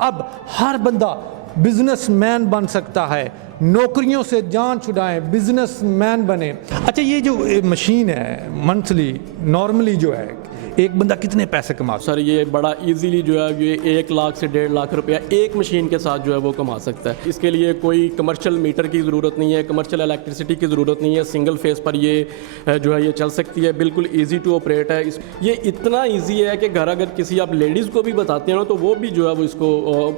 अब हर बंदा बिजनेसमैन बन सकता है, नौकरियों से जान छुड़ाएं, बिजनेसमैन बने। अच्छा, ये जो मशीन है मंथली नॉर्मली जो है एक बंदा कितने पैसे कमा सकता सर ये बड़ा इजीली जो है ये 1 लाख से 1.5 लाख रुपया एक मशीन के साथ जो है वो कमा सकता है। इसके लिए कोई कमर्शियल मीटर की ज़रूरत नहीं है, कमर्शियल इलेक्ट्रिसिटी की ज़रूरत नहीं है, सिंगल फेस पर ये जो है ये चल सकती है, बिल्कुल इजी टू ऑपरेट है। ये इतना इजी है कि घर अगर किसी आप लेडीज़ को भी बताते हैं ना तो वो भी जो है वो इसको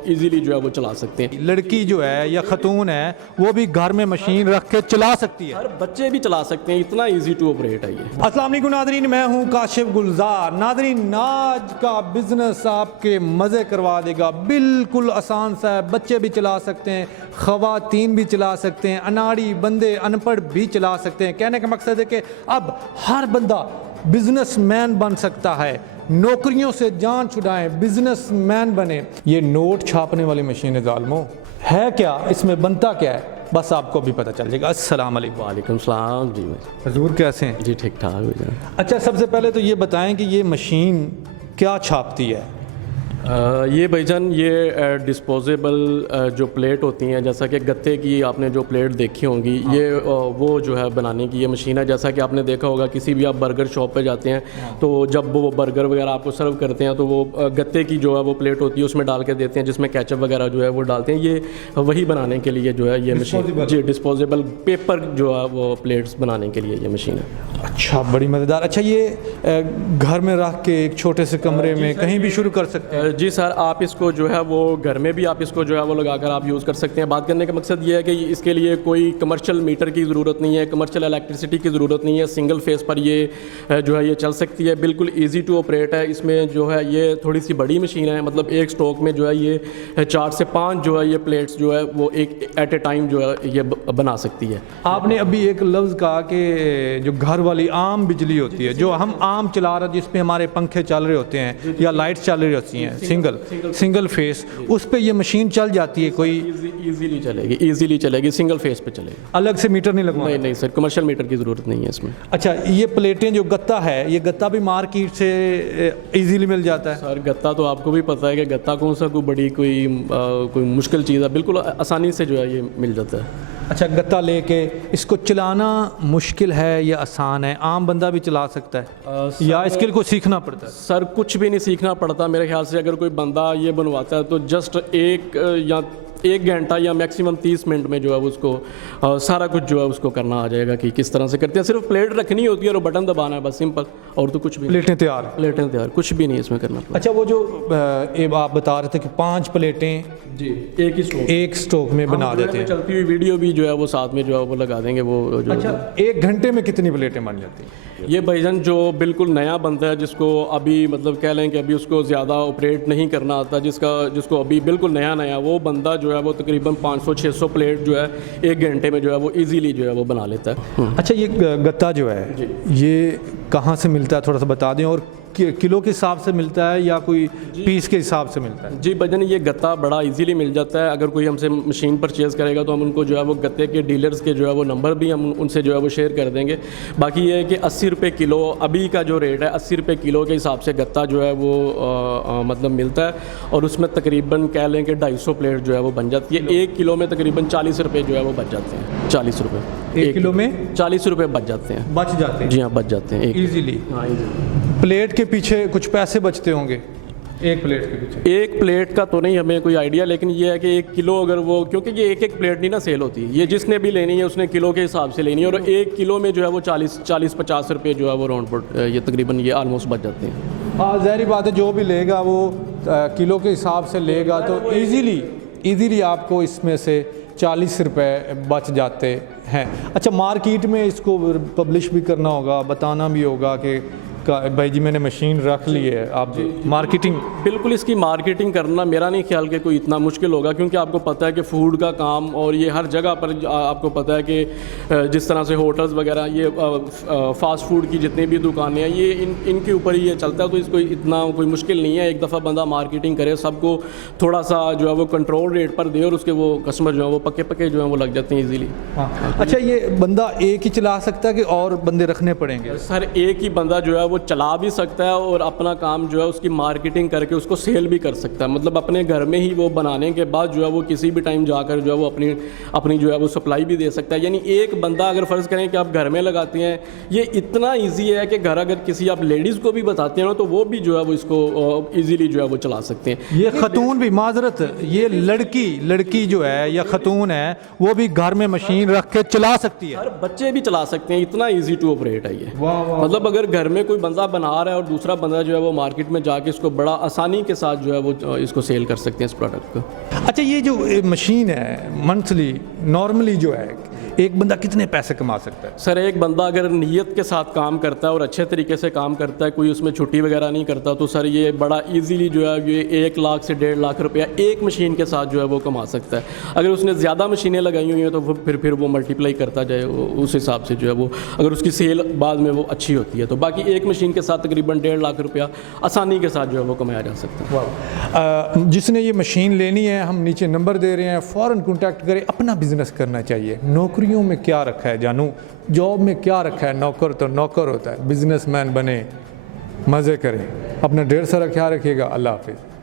ईजीली जो है वो चला सकते हैं। लड़की जो है या खतून है वो भी घर में मशीन रख के चला सकती है, हर बच्चे भी चला सकते हैं, इतना इजी टू ऑपरेट है ये। अस्सलाम वालेकुम नादरीन, मैं हूं काशिफ गुलजार। नादरीन, आज का बिजनेस आपके मज़े करवा देगा, बिल्कुल आसान सा है, बच्चे भी चला सकते हैं, ख़वातीन भी चला सकते हैं, अनाड़ी बंदे अनपढ़ भी चला सकते हैं। कहने का मकसद है कि अब हर बंदा बिजनेसमैन बन सकता है, नौकरियों से जान छुड़ाएं, बिजनेसमैन बने। ये नोट छापने वाली मशीन है ज़ालिमो, है क्या, इसमें बनता क्या है, बस आपको भी पता चल जाएगा। अस्सलाम वालेकुम। वालेकुम सलाम जी। हजूर कैसे हैं? जी ठीक ठाक भैया। अच्छा, सबसे पहले तो ये बताएं कि ये मशीन क्या छापती है? ये भाईजान ये डिस्पोजेबल जो प्लेट होती हैं, जैसा कि गत्ते की आपने जो प्लेट देखी होंगी, ये वो जो है बनाने की ये मशीन है। जैसा कि आपने देखा होगा किसी भी आप बर्गर शॉप पे जाते हैं तो जब वो बर्गर वगैरह आपको सर्व करते हैं तो वो गत्ते की जो है वो प्लेट होती है उसमें डाल के देते हैं, जिसमें केचप वगैरह जो है वो डालते हैं। ये वही बनाने के लिए जो है ये मशीन, जी डिस्पोजेबल पेपर जो है वो प्लेट्स बनाने के लिए ये मशीन है। अच्छा, बड़ी मज़ेदार। अच्छा, ये घर में रख के एक छोटे से कमरे में कहीं भी शुरू कर सकते हैं? जी सर, आप इसको जो है वो घर में भी आप इसको जो है वो लगाकर आप यूज़ कर सकते हैं। बात करने का मकसद ये है कि इसके लिए कोई कमर्शियल मीटर की ज़रूरत नहीं है, कमर्शियल इलेक्ट्रिसिटी की ज़रूरत नहीं है, सिंगल फेस पर ये जो है ये चल सकती है, बिल्कुल इजी टू ऑपरेट है। इसमें जो है ये थोड़ी सी बड़ी मशीन है, मतलब एक स्टॉक में जो है ये 4 से 5 जो है ये प्लेट्स जो है वो एक एट ए टाइम जो है ये बना सकती है। आपने अभी एक लफ्ज़ कहा कि जो घर वाली आम बिजली होती है, जो हम आम चला रहे, जिसमें हमारे पंखे चल रहे होते हैं या लाइट्स चल रही होती हैं, सिंगल फेस, उस पे ये मशीन चल जाती है, कोई इजीली चलेगी, सिंगल फेस पे चलेगी, अलग से मीटर नहीं लगवा? नहीं सर, कमर्शियल मीटर की ज़रूरत नहीं है इसमें। अच्छा, ये प्लेटें जो गत्ता है, ये गत्ता भी मार्केट से इजीली मिल जाता है? सर गत्ता तो आपको भी पता है कि गत्ता कौन सा कोई बड़ी कोई मुश्किल चीज़ है, बिल्कुल आसानी से जो है ये मिल जाता है। अच्छा, गत्ता लेके इसको चलाना मुश्किल है या आसान है, आम बंदा भी चला सकता है या इसके लिए कुछ सीखना पड़ता है? सर कुछ भी नहीं सीखना पड़ता मेरे ख्याल से। अगर कोई बंदा ये बनवाता है तो जस्ट 1 घंटा या मैक्सिमम 30 मिनट में जो है उसको सारा कुछ जो है उसको करना आ जाएगा कि किस तरह से करते हैं। सिर्फ प्लेट रखनी होती है और बटन दबाना है, बस सिंपल, और तो कुछ भी। प्लेटें तैयार, कुछ भी नहीं इसमें करना। अच्छा, वो जो आप बता रहे थे कि 5 प्लेटें जी एक स्टोक में बना देते हैं, चलती हुई वीडियो भी जो है वो साथ में जो है वो लगा देंगे वो जो। अच्छा, 1 घंटे में कितनी प्लेटें बन जाती हैं? ये भाईजान जो बिल्कुल नया बंदा है, जिसको अभी मतलब कह लें कि अभी उसको ज़्यादा ऑपरेट नहीं करना आता, जिसको अभी बिल्कुल नया वो बंदा जो है वो तकरीबन 500-600 प्लेट जो है 1 घंटे में जो है वो इजीली जो है वो बना लेता है। अच्छा, ये गत्ता जो है ये कहाँ से मिलता है, थोड़ा सा बता दें, और किलो के हिसाब से मिलता है या कोई पीस के हिसाब से मिलता है? जी भाईजान, ये गत्ता बड़ा इजीली मिल जाता है। अगर कोई हमसे मशीन परचेज़ करेगा तो हम उनको जो है वो गत्ते के डीलर्स के जो है वो नंबर भी हम उनसे जो है वो शेयर कर देंगे। बाकी ये है कि 80 रुपये किलो अभी का जो रेट है, 80 रुपये किलो के हिसाब से गत्ता जो है वो मतलब मिलता है, और उसमें तकरीबन कह लें कि 250 प्लेट जो है वो बन जाती है। 1 किलो में तकरीबन 40 रुपये जो है वो बच जाते हैं। 40 रुपये 1 किलो में 40 रुपये बच जाते हैं। जी हाँ, बच जाते हैं ईजीली। हाँ, ईजीली। प्लेट के पीछे कुछ पैसे बचते होंगे, एक प्लेट के पीछे? एक प्लेट का तो नहीं हमें कोई आइडिया, लेकिन ये है कि 1 किलो अगर वो, क्योंकि ये एक प्लेट नहीं ना सेल होती, ये जिसने भी लेनी है उसने किलो के हिसाब से लेनी है, और 1 किलो में जो है वो 40-50 रुपये जो है वो राउंड पुट ये तकरीबन ये ऑलमोस्ट बच जाते हैं। हाँ, ज़ाहिर बात है, जो भी लेगा वो किलो के हिसाब से लेगा तो ईज़िली आपको इसमें से 40 रुपये बच जाते हैं। अच्छा, मार्केट में इसको पब्लिश भी करना होगा, बताना भी होगा कि भाई जी मैंने मशीन रख ली है, आप मार्केटिंग। बिल्कुल, इसकी मार्केटिंग करना मेरा नहीं ख्याल कि कोई इतना मुश्किल होगा, क्योंकि आपको पता है कि फ़ूड का काम और ये हर जगह पर आपको पता है कि जिस तरह से होटल्स वगैरह, ये फ़ास्ट फूड की जितनी भी दुकानें हैं, ये इनके ऊपर ही ये चलता है, तो इसको इतना कोई मुश्किल नहीं है। एक दफ़ा बंदा मार्केटिंग करे, सबको थोड़ा सा जो है वो कंट्रोल रेट पर दे, और उसके वो कस्टमर जो है वो पक्के जो है वो लग जाते हैं ईजीली। हाँ। अच्छा, ये बंदा एक ही चला सकता है कि और बंदे रखने पड़ेंगे? सर एक ही बंदा जो है वो चला भी सकता है और अपना काम जो है उसकी मार्केटिंग करके उसको सेल भी कर सकता है। मतलब अपने घर में ही वो बनाने के बाद जो है वो किसी भी टाइम जाकर जो है वो अपनी अपनी जो है वो सप्लाई भी दे सकता है। यानी एक बंदा अगर फ़र्ज़ करें कि आप घर में लगाते हैं, ये इतना ईजी है कि घर अगर किसी आप लेडीज़ को भी बताते हैं ना तो वो भी जो है वो इसको ईजीली जो है वो चला सकते हैं। ये खतून भी, माजरत, ये लड़की जो है या खतून है वो भी घर में मशीन रख के चला सकती है, हर बच्चे भी चला सकते हैं, इतना इजी टू ऑपरेट है ये। मतलब अगर घर में कोई बंदा बना रहा है और दूसरा बंदा जो है वो मार्केट में जाके इसको बड़ा आसानी के साथ जो है वो इसको सेल कर सकते हैं इस प्रोडक्ट को। अच्छा, ये जो मशीन है मंथली नॉर्मली जो है एक बंदा कितने पैसे कमा सकता है? सर एक बंदा अगर नीयत के साथ काम करता है और अच्छे तरीके से काम करता है, कोई उसमें छुट्टी वगैरह नहीं करता, तो सर ये बड़ा इजीली जो है ये 1 लाख से 1.5 लाख रुपया एक मशीन के साथ जो है वो कमा सकता है। अगर उसने ज़्यादा मशीनें लगाई हुई हैं तो फिर वो मल्टीप्लाई करता जाए, उस हिसाब से जो है वो अगर उसकी सेल बाद में वो अच्छी होती है तो बाकी एक मशीन के साथ तकरीबन 1.5 लाख रुपया आसानी के साथ जो है वो कमाया जा सकता है। जिसने ये मशीन लेनी है, हम नीचे नंबर दे रहे हैं, फ़ौरन कॉन्टैक्ट करें। अपना बिजनेस करना चाहिए। नौकरियों में क्या रखा है जानू, जॉब में क्या रखा है? नौकर तो नौकर होता है। बिजनेसमैन बने, मज़े करें। अपना ढेर सारा ख्याल रखिएगा। अल्लाह हाफिज़।